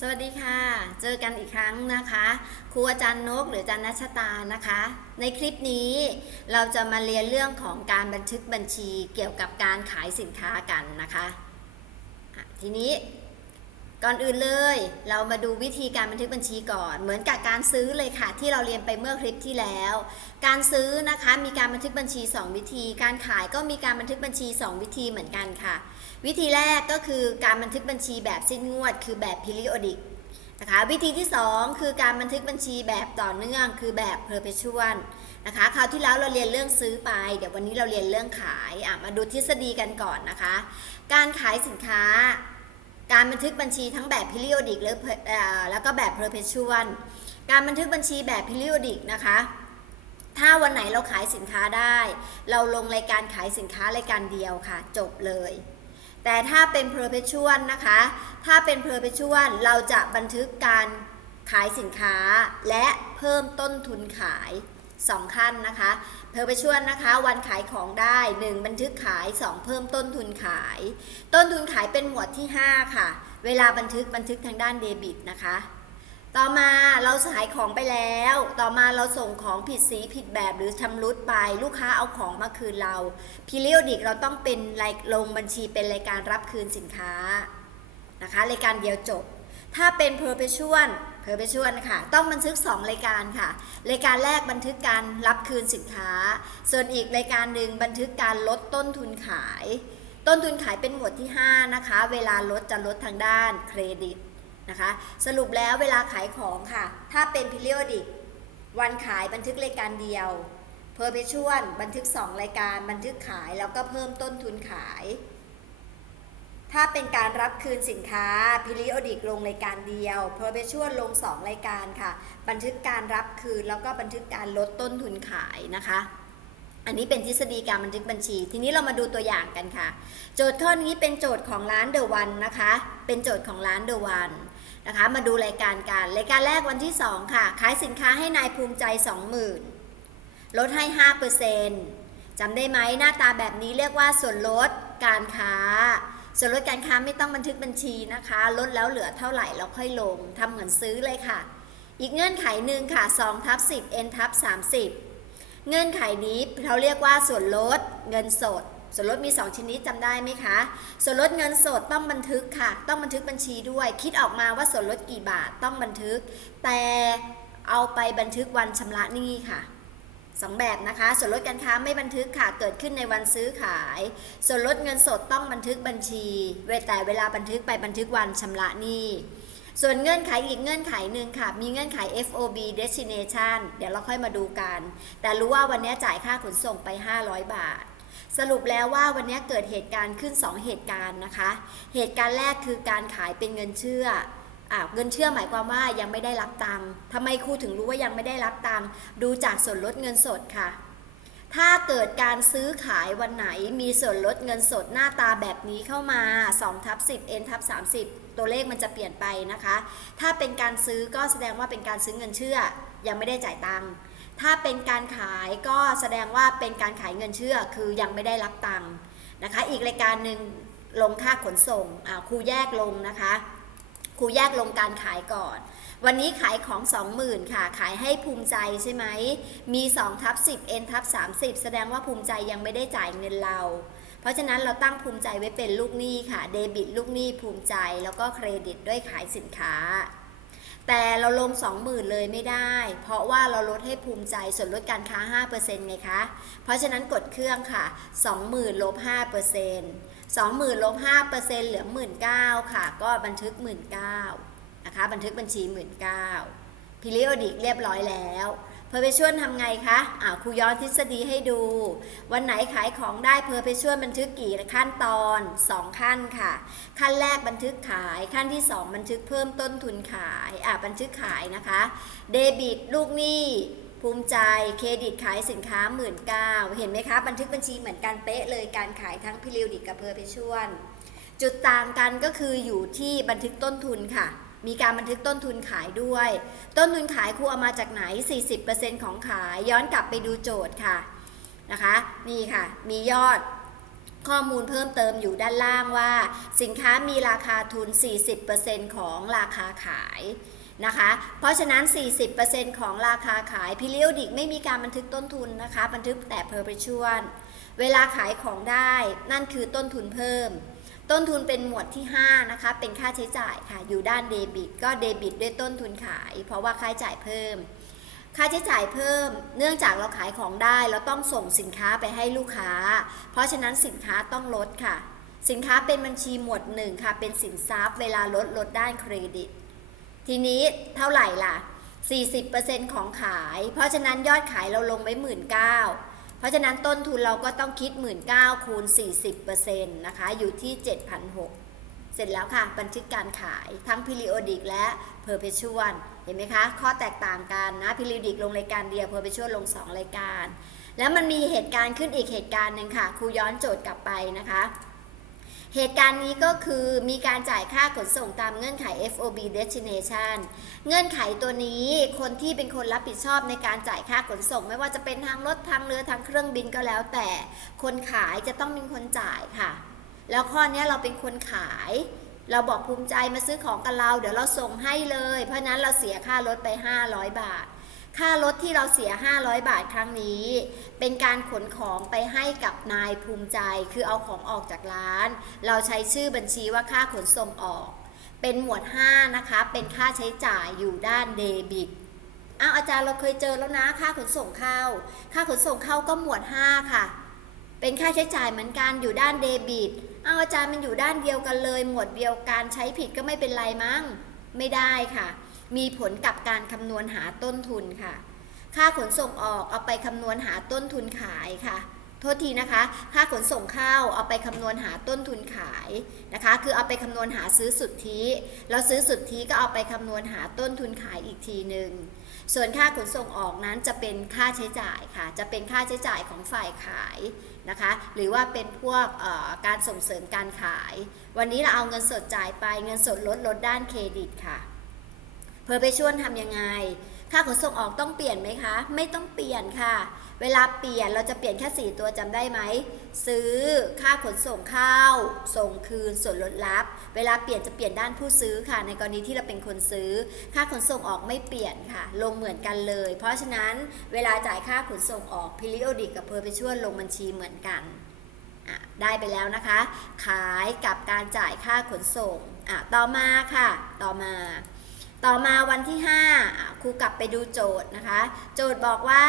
สวัสดีค่ะ เจอกันอีกครั้งนะคะ ครูอาจารย์นกหรืออาจารย์นัชตานะคะ ในคลิปนี้เราจะมาเรียนเรื่องของการบันทึกบัญชีเกี่ยวกับการขายสินค้ากันนะคะะทีนี้ก่อนอื่นเลย เรามาดูวิธีการบันทึกบัญชีก่อน เหมือนกับการซื้อเลยค่ะ ที่เราเรียนไปเมื่อคลิปที่แล้ว การซื้อนะคะมีการบันทึกบัญชี 2 วิธี การขายก็มีการบันทึกบัญชี 2 วิธีเหมือนกันค่ะ วิธีแรกก็คือการบันทึกบัญชีแบบสิ้นงวด คือแบบ periodic นะคะวิธีที่ 2 คือการบันทึกบัญชีแบบต่อเนื่อง คือแบบ perpetual นะคะคราวที่แล้วเราเรียนเรื่องซื้อไป เดี๋ยววันนี้เราเรียนเรื่องขายอะมาดูทฤษฎีกันก่อนนะคะ การขายสินค้า การบันทึกบัญชีทั้งแบบ periodic หรือแล้วก็แบบ perpetual การบันทึกบัญชีแบบ periodic นะคะถ้าวันไหนเราขายสินค้าได้ เราลงรายการขายสินค้ารายการเดียวค่ะ จบเลย แต่ถ้าเป็น perpetual นะคะ ถ้าเป็น perpetual เราจะบันทึกการขายสินค้าและเพิ่มต้นทุนขาย 2 ขั้นนะคะ perpetual นะคะ วันขายของได้ 1 บันทึกขาย 2 เพิ่มต้นทุนขาย ต้นทุนขายเป็นหมวดที่ 5 ค่ะ เวลาบันทึกบันทึกทางด้านเดบิตนะคะ ต่อมาเราขายของไปแล้ว ต่อมาเราส่งของผิดสีผิดแบบหรือชำรุดไป ลูกค้าเอาของมาคืนเราพีเรียดิกเราต้องเป็นรายลงบัญชีเป็นรายการรับคืนสินค้านะคะรายการเดียวจบ ถ้าเป็น perpetual perpetual ค่ะ ต้องบันทึก 2 รายการค่ะ รายการแรกบันทึกการรับคืนสินค้า ส่วนอีกรายการหนึ่งบันทึกการลดต้นทุนขาย ต้นทุนขายเป็นหมวดที่ 5 นะคะ เวลาลดจะลดทางด้านเครดิต นะคะ สรุปแล้วเวลาขายของค่ะ ถ้าเป็น periodic วันขายบันทึกรายการเดียว perpetual บันทึก 2 รายการบันทึกขายแล้วก็เพิ่มต้นทุนขาย ถ้าเป็นการรับคืนสินค้า periodic ลงรายการเดียว perpetual ลง 2 รายการค่ะ บันทึกการรับคืนแล้วก็บันทึกการลดต้นทุนขายนะคะอันนี้เป็นทฤษฎีการบันทึกบัญชี ทีนี้เรามาดูตัวอย่างกันค่ะ โจทย์ข้อนี้เป็นโจทย์ของร้านเดอะวันนะคะ เป็นโจทย์ของร้านเดอะวัน นะคะ มาดูรายการกันรายการแรกวันที่ 2 ค่ะ ขายสินค้าให้นายภูมิใจ 20,000 ลดให้ 5%จำได้ไหมหน้าตาแบบนี้เรียกว่าส่วนลดการค้า ส่วนลดการค้าไม่ต้องบันทึกบัญชีนะคะ ลดแล้วเหลือเท่าไหร่เราค่อยลงทำเหมือนซื้อเลยค่ะ อีกเงื่อนไขหนึ่งค่ะ2ทับ10 n ทับ30 เงื่อนไขนี้เราเรียกว่าส่วนลดเงินสด ส่วนลดมี 2 ชนิดจำได้ไหมคะ ส่วนลดเงินสดต้องบันทึกค่ะ ต้องบันทึกบัญชีด้วย คิดออกมาว่าส่วนลดกี่บาทต้องบันทึก แต่เอาไปบันทึกวันชำระหนี้ค่ะสองแบบนะคะ ส่วนลดการค้าไม่บันทึกค่ะเกิดขึ้นในวันซื้อขาย ส่วนลดเงินสดต้องบันทึกบัญชี เวแต่เวลาบันทึกไปบันทึกวันชำระหนี้ส่วนเงื่อนไขอีกเงื่อนไขหนึ่งค่ะ มีเงื่อนไข FOB destination เดี๋ยวเราค่อยมาดูกัน แต่รู้ว่าวันนี้จ่ายค่าขนส่งไป 500 บาท สรุปแล้วว่าวันนี้เกิดเหตุการณ์ขึ้น 2 เหตุการณ์นะคะ เหตุการณ์แรกคือการขายเป็นเงินเชื่ออะเงินเชื่อหมายความว่ายังไม่ได้รับตังค์ทำไมครูถึงรู้ว่ายังไม่ได้รับตังค์ดูจากส่วนลดเงินสดค่ะ ถ้าเกิดการซื้อขายวันไหนมีส่วนลดเงินสดหน้าตาแบบนี้เข้ามา2ทับ10 n ทับ30 ตัวเลขมันจะเปลี่ยนไปนะคะ ถ้าเป็นการซื้อก็แสดงว่าเป็นการซื้อเงินเชื่อยังไม่ได้จ่ายตังค์ ถ้าเป็นการขายก็แสดงว่าเป็นการขายเงินเชื่อคือยังไม่ได้รับตังค์นะคะ อีกรายการหนึ่งลงค่าขนส่งอ่าครูแยกลงนะคะครูแยกลงการขายก่อน วันนี้ขายของ 20,000 ค่ะ ขายให้ภูมิใจใช่ไหม มี2ทับ10 n ทับ30 แสดงว่าภูมิใจยังไม่ได้จ่ายเงินเรา เพราะฉะนั้นเราตั้งภูมิใจไว้เป็นลูกหนี้ค่ะ เดบิตลูกหนี้ภูมิใจ แล้วก็เครดิตด้วยขายสินค้า แต่เราลง 20,000 เลยไม่ได้ เพราะว่าเราลดให้ภูมิใจส่วนลดการค้า 5%ไงคะ เพราะฉะนั้นกดเครื่องค่ะ 20,000ลบ5% 20,000ลบ5%เหลือ 19,000ค่ะ ก็บันทึก 19,000นะคะ บันทึกบัญชี 19,000พิริโอดิเรียบร้อยแล้ว เพอร์เพชวลทำไงคะอ่าครูย้อนทฤษฎีให้ดู วันไหนขายของได้เพอร์เพชวลบันทึกกี่ขั้นตอน 2 ขั้นค่ะ ขั้นแรกบันทึกขาย ขั้นที่ 2 บันทึกเพิ่มต้นทุนขายอ่าบันทึกขายนะคะ เดบิตลูกหนี้ภูมิใจเครดิตขายสินค้า1 9ื่นเเห็นไหมคะ บันทึกบัญชีเหมือนกันเป๊ะเลยการขายทั้งพิริวดิกกับเพอร์เพชวลจุดต่างกันก็คืออยู่ที่บันทึกต้นทุนค่ะ มีการบันทึกต้นทุนขายด้วย ต้นทุนขายครูเอามาจากไหน 40%ของขายย้อนกลับไปดูโจทย์ค่ะนะคะนี่ค่ะ มียอดข้อมูลเพิ่มเติมอยู่ด้านล่างว่า สินค้ามีราคาทุน 40%ของราคาขายนะคะ เพราะฉะนั้น 40%ของราคาขาย periodic ไม่มีการบันทึกต้นทุนนะคะ บันทึกแต่ perpetual เวลาขายของได้นั่นคือต้นทุนเพิ่ม ต้นทุนเป็นหมวดที่ 5 นะคะ เป็นค่าใช้จ่ายค่ะ อยู่ด้านเดบิต ก็เดบิตด้วยต้นทุนขาย เพราะว่าค่าใช้จ่ายเพิ่ม ค่าใช้จ่ายเพิ่ม เนื่องจากเราขายของได้ เราต้องส่งสินค้าไปให้ลูกค้า เพราะฉะนั้นสินค้าต้องลดค่ะ สินค้าเป็นบัญชีหมวดหนึ่งค่ะ เป็นสินทรัพย์ เวลาลดลดด้านเครดิต ทีนี้เท่าไหร่ล่ะ 40%ของขาย เพราะฉะนั้นยอดขายเราลงไว้หมื่นเก้า เพราะฉะนั้นต้นทุนเราก็ต้องคิด 1 9ื่นคูณ 40%นะคะ อยู่ที่ 7,600 เสร็จแล้วค่ะ บันทึกการขายทั้งพิริโอดิกและเพอร์เพชวลเห็นไหมคะ ข้อแตกต่างกันนะพิริโอดิกลงรายการเดียวเพอร์เพชวลลง 2 รายการ แล้วมันมีเหตุการณ์ขึ้นอีกเหตุการณ์หนึ่งค่ะ ครูย้อนโจทย์กลับไปนะคะ เหตุการณ์นี้ก็คือมีการจ่ายค่าขนส่งตามเงื่อนไข FOB destination เงื่อนไขตัวนี้คนที่เป็นคนรับผิดชอบในการจ่ายค่าขนส่ง ไม่ว่าจะเป็นทางรถทางเรือทางเครื่องบินก็แล้ว แต่คนขายจะต้องเป็นคนจ่ายค่ะ แล้วข้อนี้เราเป็นคนขาย เราบอกภูมิใจมาซื้อของกับเรา เดี๋ยวเราส่งให้เลย เพราะฉะนั้นเราเสียค่ารถไป 500 บาท ค่ารถที่เราเสีย 500 บาทครั้งนี้ เป็นการขนของไปให้กับนายภูมิใจ คือเอาของออกจากร้าน เราใช้ชื่อบัญชีว่าค่าขนส่งออก เป็นหมวด 5 นะคะ เป็นค่าใช้จ่ายอยู่ด้านเดบิตอ้าวอาจารย์เราเคยเจอแล้วนะ ค่าขนส่งเข้า ค่าขนส่งเข้าก็หมวด 5 ค่ะ เป็นค่าใช้จ่ายเหมือนกันอยู่ด้านเดบิตอ้าวอาจารย์มันอยู่ด้านเดียวกันเลย หมวดเดียวกันใช้ผิดก็ไม่เป็นไรมั้ง ไม่ได้ค่ะ มีผลกับการคำนวณหาต้นทุนค่ะ ค่าขนส่งออกเอาไปคำนวณหาต้นทุนขายค่ะ โทษทีนะคะ ค่าขนส่งเข้าเอาไปคำนวณหาต้นทุนขายนะคะ คือเอาไปคำนวณหาซื้อสุทธิแล้วซื้อสุทธิก็เอาไปคำนวณหาต้นทุนขายอีกทีหนึ่งส่วนค่าขนส่งออกนั้นจะเป็นค่าใช้จ่ายค่ะ จะเป็นค่าใช้จ่ายของฝ่ายขายนะคะ หรือว่าเป็นพวกการส่งเสริมการขาย วันนี้เราเอาเงินสดจ่ายไปเงินสดลดลดด้านเครดิตค่ะ เพอร์ไปชวนทำยังไง ค่าขนส่งออกต้องเปลี่ยนไหมคะ ไม่ต้องเปลี่ยนค่ะ เวลาเปลี่ยนเราจะเปลี่ยนแค่ 4 ตัวจำได้ไหม ซื้อ ค่าขนส่งเข้าส่งคืน ส่วนลดลับ เวลาเปลี่ยนจะเปลี่ยนด้านผู้ซื้อค่ะ ในกรณีที่เราเป็นคนซื้อ ค่าขนส่งออกไม่เปลี่ยนค่ะ ลงเหมือนกันเลย เพราะฉะนั้นเวลาจ่ายค่าขนส่งออก periodic กับ perpetual ลงบัญชีเหมือนกันได้ไปแล้วนะคะ ขายกับการจ่ายค่าขนส่ง ต่อมาค่ะ ต่อมา ต่อมาวันที่ 5 ครูกลับไปดูโจทย์นะคะ โจทย์บอกว่า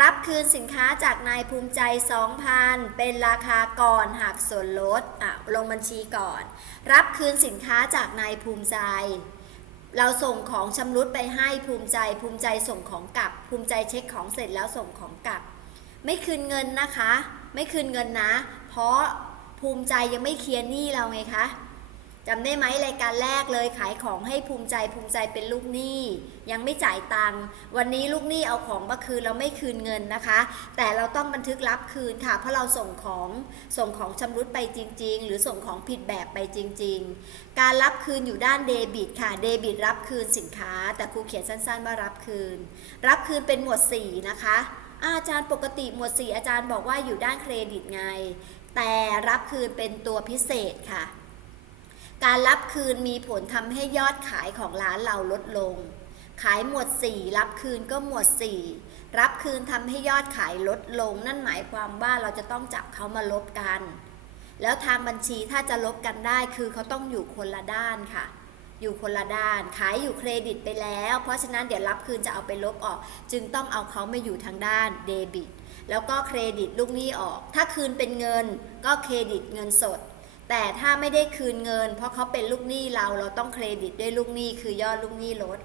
รับคืนสินค้าจากนายภูมิใจ 2,000 เป็นราคาก่อนหักส่วนลดอะลงบัญชีก่อน รับคืนสินค้าจากนายภูมิใจ เราส่งของชำรุดไปให้ภูมิใจ ภูมิใจส่งของกลับ ภูมิใจเช็คของเสร็จแล้วส่งของกลับ ไม่คืนเงินนะคะ ไม่คืนเงินนะ เพราะภูมิใจยังไม่เคลียร์หนี้เราไงคะ จำได้ไหมรายการแรกเลยขายของให้ภูมิใจภูมิใจเป็นลูกหนี้ ยังไม่จ่ายตังค์วันนี้ลูกหนี้เอาของมาคืนเราไม่คืนเงินนะคะ แต่เราต้องบันทึกรับคืนค่ะ เพราะเราส่งของส่งของชำรุดไปจริง ๆ หรือส่งของผิดแบบไปจริง ๆ การรับคืนอยู่ด้านเดบิตค่ะเดบิตรับคืนสินค้า แต่ครูเขียนสั้นๆว่ารับคืน รับคืนเป็นหมวด 4 นะคะอาจารย์ปกติหมวด 4 อาจารย์บอกว่าอยู่ด้านเครดิตไง แต่รับคืนเป็นตัวพิเศษค่ะ การรับคืนมีผลทำให้ยอดขายของร้านเราลดลง ขายหมวด 4 รับคืนก็หมวด 4 รับคืนทำให้ยอดขายลดลง นั่นหมายความว่าเราจะต้องจับเขามาลบกัน แล้วทางบัญชีถ้าจะลบกันได้คือเขาต้องอยู่คนละด้านค่ะ อยู่คนละด้าน ขายอยู่เครดิตไปแล้ว เพราะฉะนั้นเดี๋ยวรับคืนจะเอาไปลบออก จึงต้องเอาเขามาอยู่ทางด้านเดบิต แล้วก็เครดิตลูกหนี้ออก ถ้าคืนเป็นเงินก็เครดิตเงินสด แต่ถ้าไม่ได้คืนเงิน เพราะเขาเป็นลูกหนี้เราเราต้องเครดิตด้วยลูกหนี้คือยอดลูกหนี้ลด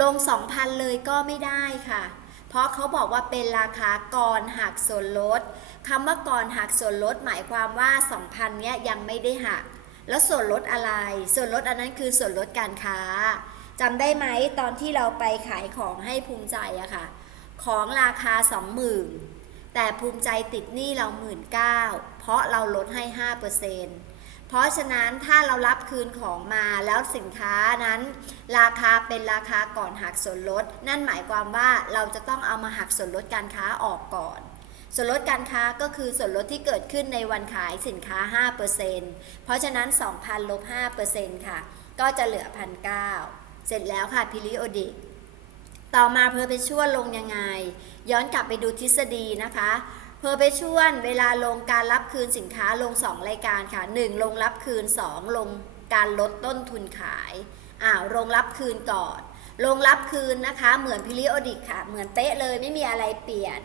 ลง 2,000 เลยก็ไม่ได้ค่ะ เพราะเขาบอกว่าเป็นราคาก่อนหักส่วนลดคำว่าก่อนหักส่วนลดหมายความว่า 2,000เนี้ยยังไม่ได้หัก แล้วส่วนลดอะไร ส่วนลดอันนั้นคือส่วนลดการค้าจำได้ไหมตอนที่เราไปขายของให้ภูมิใจอะค่ะ ของราคา 20,000แต่ภูมิใจติดหนี้เรา 19,000 ราะเราลดให้ 5%เพราะฉะนั้นถ้าเรารับคืนของมาแล้วสินค้านั้น ราคาเป็นราคาก่อนหักส่วนลด นั่นหมายความว่าเราจะต้องเอามาหักส่วนลดการค้าออกก่อนส่วนลดการค้าก็คือส่วนลดที่เกิดขึ้นในวันขายสินค้า 5%เพราะฉะนั้น 2,000ลบ5%ค่ะ ก็จะเหลือ 1,900 เสร็จแล้วค่ะ periodic ต่อมาเพอร์เพชวลลงยังไง ย้อนกลับไปดูทฤษฎีนะคะ เพอร์เพชวลเวลาลงการรับคืนสินค้าลง 2 รายการค่ะ 1 ลงรับคืน 2 ลงการลดต้นทุนขายอ้าวลงรับคืนก่อน ลงรับคืนนะคะ เหมือนพิริโอดิกค่ะ เหมือนเป๊ะเลยไม่มีอะไรเปลี่ยน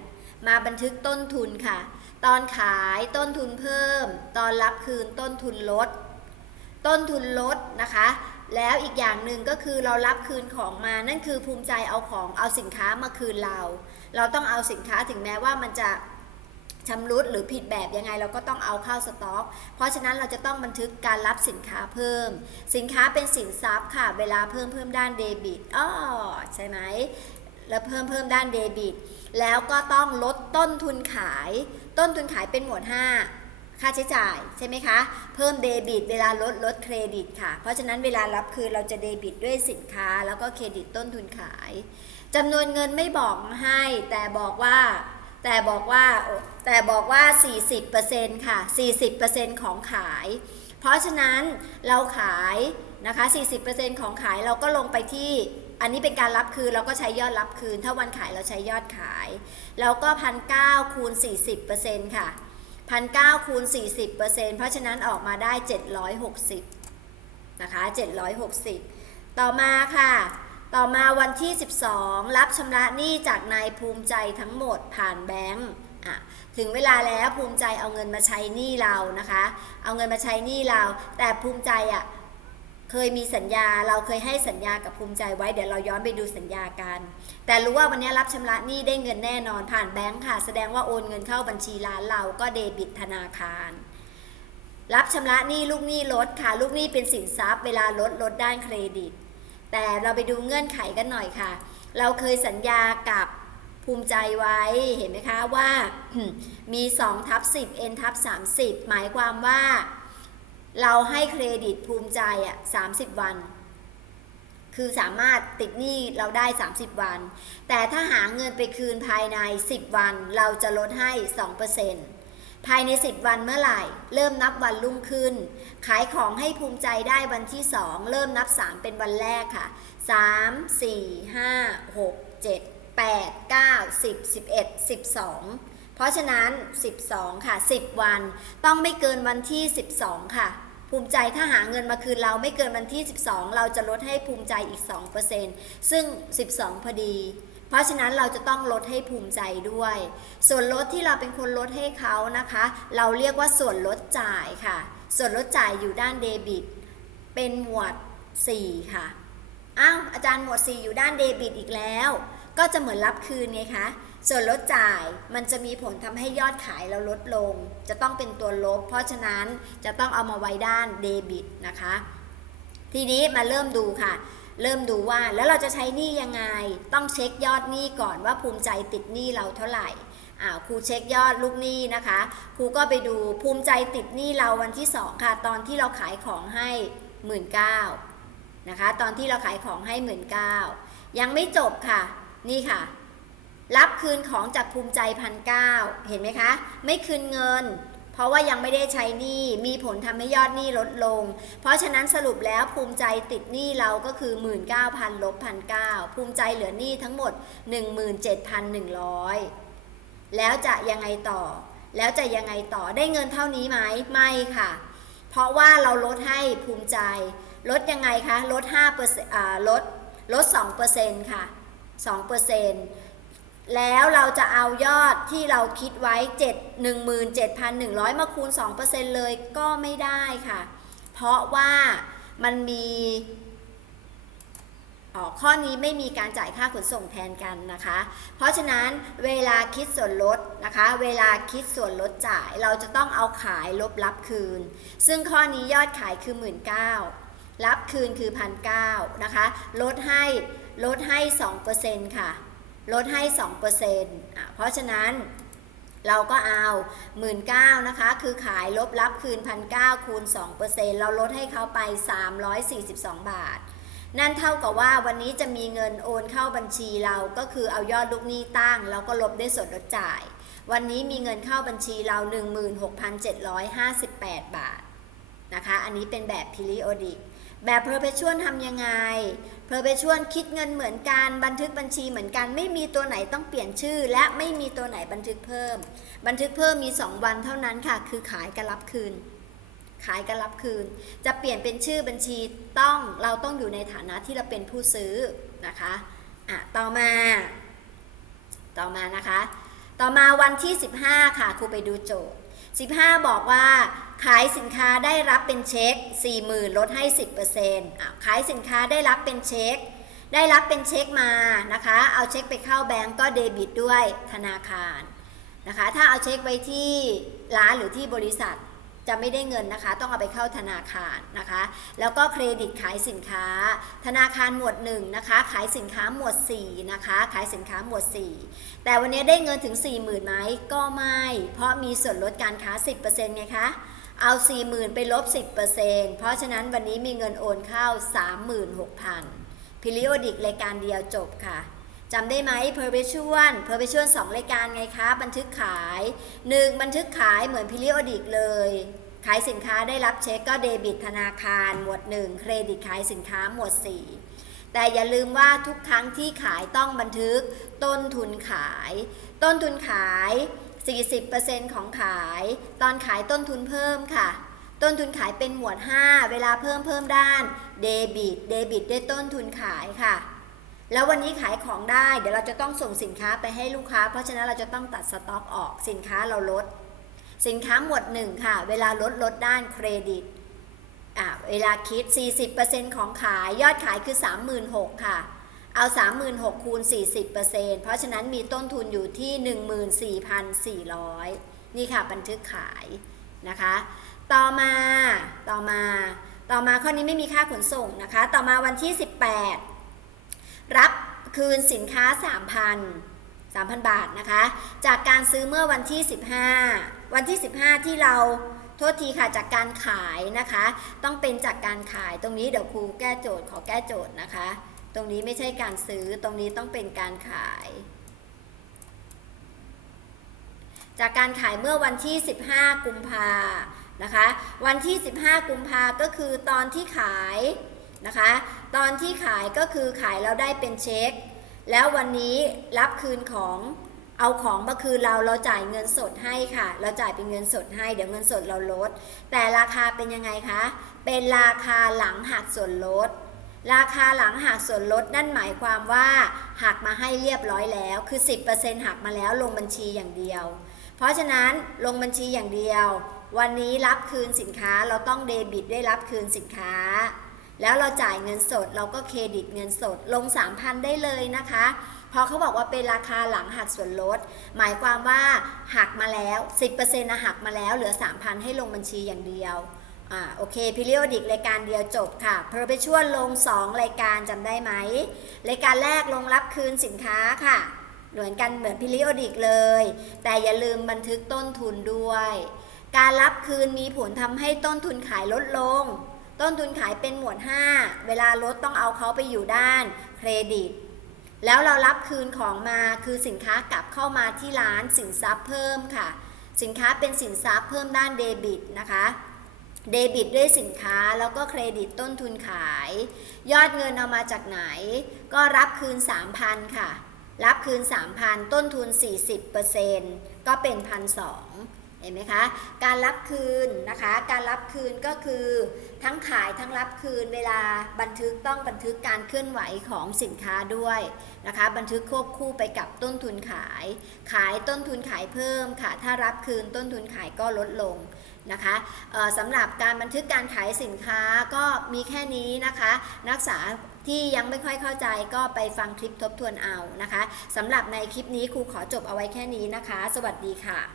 มาบันทึกต้นทุนค่ะ ตอนขายต้นทุนเพิ่ม ตอนรับคืนต้นทุนลด ต้นทุนลดนะคะ แล้วอีกอย่างหนึ่งก็คือเรารับคืนของมานั่นคือภูมิใจเอาของเอาสินค้ามาคืนเรา เราต้องเอาสินค้าถึงแม้ว่ามันจะ ชำรุดหรือผิดแบบยังไงเราก็ต้องเอาเข้าสต็อก เพราะฉะนั้นเราจะต้องบันทึกการรับสินค้าเพิ่ม สินค้าเป็นสินทรัพย์ค่ะ เวลาเพิ่มเพิ่มด้านเดบิตอ้อใช่ไหมแล้วเพิ่มเพิ่มด้านเดบิต แล้วก็ต้องลดต้นทุนขาย ต้นทุนขายเป็นหมวด 5 ค่าใช้จ่ายใช่ไหมคะ เพิ่มเดบิต เวลาลดลดเครดิตค่ะ เพราะฉะนั้นเวลารับคืนเราจะเดบิตด้วยสินค้า แล้วก็เครดิตต้นทุนขายจำนวนเงินไม่บอกให้ แต่บอกว่า แต่บอกว่าแต่บอกว่า 40%ค่ะ 40%ของขาย เพราะฉะนั้นเราขายนะคะ 40%ของขายเราก็ลงไปที่อันนี้เป็นการรับคืนเราก็ใช้ยอดรับคืน ถ้าวันขายเราใช้ยอดขาย แล้วก็พันเก้าคูณ 40%ค่ะพันเก้าคูณ 40%เพราะฉะนั้นออกมาได้ 760นะคะ760 ต่อมาค่ะ ต่อมาวันที่ 12 รับชำระหนี้จากนายภูมิใจทั้งหมดผ่านแบงก์อะถึงเวลาแล้วภูมิใจเอาเงินมาใช้หนี้เรานะคะ เอาเงินมาใช้หนี้เรา แต่ภูมิใจอะเคยมีสัญญาเราเคยให้สัญญากับภูมิใจไว้เดี๋ยวเราย้อนไปดูสัญญากัน แต่รู้ว่าวันนี้รับชำระหนี้ได้เงินแน่นอนผ่านแบงก์ค่ะ แสดงว่าโอนเงินเข้าบัญชีร้านเราก็เดบิตธนาคาร รับชำระหนี้ลูกหนี้ลดค่ะ ลูกหนี้เป็นสินทรัพย์เวลาลดลดด้านเครดิต แต่เราไปดูเงื่อนไขกันหน่อยค่ะ เราเคยสัญญากับภูมิใจไว้เห็นไหมคะว่ามี2ทับ10 n ทับ30 หมายความว่า เราให้เครดิตภูมิใจอะ30 วัน คือสามารถติดหนี้เราได้ 30 วัน แต่ถ้าหาเงินไปคืนภายใน 10 วัน เราจะลดให้ 2% ภายใน 10 วันเมื่อไหร่ เริ่มนับวันรุ่งขึ้น ขายของให้ภูมิใจได้วันที่ 2 เริ่มนับ 3 เป็นวันแรกค่ะ 3 4 5 6 7 8 9 10 11 12 เพราะฉะนั้น 12 ค่ะ 10 วัน ต้องไม่เกินวันที่ 12 ค่ะ ภูมิใจถ้าหาเงินมาคืนเราไม่เกินวันที่ 12 เราจะลดให้ภูมิใจอีก 2%ซึ่ง 12 พอดี เพราะฉะนั้นเราจะต้องลดให้ภูมิใจด้วย ส่วนลดที่เราเป็นคนลดให้เขานะคะ เราเรียกว่าส่วนลดจ่ายค่ะ ส่วนลดจ่ายอยู่ด้านเดบิต เป็นหมวด 4 ค่ะอ้าวอาจารย์หมวด 4 อยู่ด้านเดบิตอีกแล้ว ก็จะเหมือนรับคืนไงคะส่วนลดจ่ายมันจะมีผลทำให้ยอดขายเราลดลง จะต้องเป็นตัวลบ เพราะฉะนั้นจะต้องเอามาไว้ด้านเดบิตนะคะ ทีนี้มาเริ่มดูค่ะ เริ่มดูว่าแล้วเราจะใช้หนี้ยังไง ต้องเช็คยอดหนี้ก่อนว่าภูมิใจติดหนี้เราเท่าไหร่อ่าครูเช็คยอดลูกหนี้นะคะครูก็ไปดูภูมิใจติดหนี้เราวันที่ 2 ค่ะ ตอนที่เราขายของให้หมื่นเก้านะคะ ตอนที่เราขายของให้หมื่นเก้ายังไม่จบค่ะ นี่ค่ะ รับคืนของจากภูมิใจพันเก้าเห็นไหมคะ ไม่คืนเงิน เพราะว่ายังไม่ได้ใช้หนี้มีผลทำให้ยอดหนี้ลดลง เพราะฉะนั้นสรุปแล้วภูมิใจติดหนี้เราก็คือ 19,000ลบ1,900ภูมิใจเหลือหนี้ทั้งหมด 17,100 แล้วจะยังไงต่อ แล้วจะยังไงต่อได้เงินเท่านี้ไหมไม่ค่ะ เพราะว่าเราลดให้ภูมิใจ ลดยังไงคะ ลด5%อ่าลดลด 2%ค่ะ2% แล้วเราจะเอายอดที่เราคิดไว้ 7 17,100 มาคูณ 2%เลยก็ไม่ได้ค่ะ เพราะว่ามันมีอ๋อข้อนี้ไม่มีการจ่ายค่าขนส่งแทนกันนะคะ เพราะฉะนั้นเวลาคิดส่วนลดนะคะ เวลาคิดส่วนลดจ่ายเราจะต้องเอาขายลบรับคืน ซึ่งข้อนี้ยอดขายคือ19,000รับคืนคือ1,900นะคะ ลดให้ลดให้ 2%ค่ะ ลดให้2%อะเพราะฉะนั้นเราก็เอา19,000นะคะ คือขายลบรับคืน1,900คูณ 2%เราลดให้เขาไป 342 บาท นั่นเท่ากับว่าวันนี้จะมีเงินโอนเข้าบัญชีเราก็คือเอายอดลูกหนี้ตั้ง แล้วก็ลบด้วยส่วนลดจ่าย วันนี้มีเงินเข้าบัญชีเรา 16,758 บาทนะคะ อันนี้เป็นแบบ periodic แบบ perpetual ทำยังไง perpetual คิดเงินเหมือนกันบันทึกบัญชีเหมือนกัน ไม่มีตัวไหนต้องเปลี่ยนชื่อ และไม่มีตัวไหนบันทึกเพิ่ม บันทึกเพิ่มมี 2 วันเท่านั้นค่ะ คือขายกับรับคืน ขายกับรับคืน จะเปลี่ยนเป็นชื่อบัญชีต้องเราต้องอยู่ในฐานะที่เราเป็นผู้ซื้อนะคะอะต่อมา ต่อมานะคะ ต่อมาวันที่ 15 ค่ะครูไปดูโจทย์ 15 บอกว่า ขายสินค้าได้รับเป็นเช็ค 40,000 ลดให้ 10%อะขายสินค้าได้รับเป็นเช็ค ได้รับเป็นเช็คมานะคะ เอาเช็คไปเข้าแบงก์ก็เดบิตด้วยธนาคารนะคะ ถ้าเอาเช็คไว้ที่ร้านหรือที่บริษัทจะไม่ได้เงินนะคะ ต้องเอาไปเข้าธนาคารนะคะ แล้วก็เครดิตขายสินค้า ธนาคารหมวด1นะคะ ขายสินค้าหมวด4นะคะ ขายสินค้าหมวด 4 แต่วันนี้ได้เงินถึง 40,000ไหมก็ไม่ เพราะมีส่วนลดการค้า 10%ไงคะ เอา 40,000 ไปลบ 10%เพราะฉะนั้นวันนี้มีเงินโอนเข้า 36,000พิริโอดิกรายการเดียวจบค่ะจำได้ไหม perpetual perpetual 2รายการไงคะ บันทึกขาย 1 บันทึกขายเหมือน periodic เลย ขายสินค้าได้รับเช็คก็เดบิตธนาคาร หมวด 1 เครดิตขายสินค้าหมวด 4 แต่อย่าลืมว่าทุกครั้งที่ขายต้องบันทึกต้นทุนขาย ต้นทุนขาย 40%ของขาย ตอนขายต้นทุนเพิ่มค่ะ ต้นทุนขายเป็นหมวด 5 เวลาเพิ่มเพิ่มด้านเดบิตเดบิตด้วยต้นทุนขายค่ะ แล้ววันนี้ขายของได้ เดี๋ยวเราจะต้องส่งสินค้าไปให้ลูกค้า เพราะฉะนั้นเราจะต้องตัดสต็อกออกสินค้าเราลด สินค้าหมวดหนึ่งค่ะ เวลาลดลดด้านเครดิตอะเวลาคิด 40%ของขายยอดขายคือ 36,000ค่ะ เอา 36,000คูณ40%เพราะฉะนั้นมีต้นทุนอยู่ที่ 14,400 นี่ค่ะบันทึกขายนะคะ ต่อมาต่อมา ต่อมาข้อนี้ไม่มีค่าขนส่งนะคะ ต่อมาวันที่ 18 รับคืนสินค้า 3,000 3,000 บาทนะคะ จากการซื้อเมื่อวันที่ 15 วันที่ 15 ที่เราโทษทีค่ะจากการขายนะคะ ต้องเป็นจากการขายตรงนี้เดี๋ยวครูแก้โจทย์ขอแก้โจทย์นะคะ ตรงนี้ไม่ใช่การซื้อตรงนี้ต้องเป็นการขาย จากการขายเมื่อวันที่ 15 กุมภานะคะ วันที่ 15 กุมภาก็คือตอนที่ขายนะคะ ตอนที่ขายก็คือขายแล้วได้เป็นเช็ค แล้ววันนี้รับคืนของเอาของมาคืนเราเราจ่ายเงินสดให้ค่ะ เราจ่ายเป็นเงินสดให้เดี๋ยวเงินสดเราลด แต่ราคาเป็นยังไงคะ เป็นราคาหลังหักส่วนลด ราคาหลังหักส่วนลดนั่นหมายความว่าหักมาให้เรียบร้อยแล้ว คือ 10%หักมาแล้วลงบัญชีอย่างเดียว เพราะฉะนั้นลงบัญชีอย่างเดียว วันนี้รับคืนสินค้าเราต้องเดบิตได้รับคืนสินค้า แล้วเราจ่ายเงินสดเราก็เครดิตเงินสดลง 3,000 ได้เลยนะคะเพราะเขาบอกว่าเป็นราคาหลังหักส่วนลด หมายความว่าหักมาแล้ว 10%นะหักมาแล้วเหลือ 3,000 ให้ลงบัญชีอย่างเดียว อ่าโอเคพิเรียดิกรายการเดียวจบค่ะ perpetual ลง 2 รายการจำได้ไหม รายการแรกลงรับคืนสินค้าค่ะ เหมือนกันเหมือนพิริโอดิกเลย แต่อย่าลืมบันทึกต้นทุนด้วย การรับคืนมีผลทำให้ต้นทุนขายลดลง ต้นทุนขายเป็นหมวด 5 เวลาลดต้องเอาเขาไปอยู่ด้านเครดิตแล้วเรารับคืนของมาคือสินค้ากลับเข้ามาที่ร้านสินทรัพย์เพิ่มค่ะ สินค้าเป็นสินทรัพย์เพิ่มด้านเดบิตนะคะ เดบิตด้วยสินค้าแล้วก็เครดิตต้นทุนขาย ยอดเงินเอามาจากไหน ก็รับคืน 3,000 ค่ะ รับคืน 3,000 ต้นทุน 40%ก็เป็น1,200เห็นไหมคะ การรับคืนนะคะ การรับคืนก็คือทั้งขายทั้งรับคืนเวลาบันทึกต้องบันทึกการเคลื่อนไหวของสินค้าด้วยนะคะ บันทึกควบคู่ไปกับต้นทุนขาย ขายต้นทุนขายเพิ่มค่ะ ถ้ารับคืนต้นทุนขายก็ลดลง นะคะสำหรับการบันทึกการขายสินค้าก็มีแค่นี้นะคะ นักศึกษาที่ยังไม่ค่อยเข้าใจก็ไปฟังคลิปทบทวนเอานะคะสำหรับในคลิปนี้ครูขอจบเอาไว้แค่นี้นะคะ สวัสดีค่ะ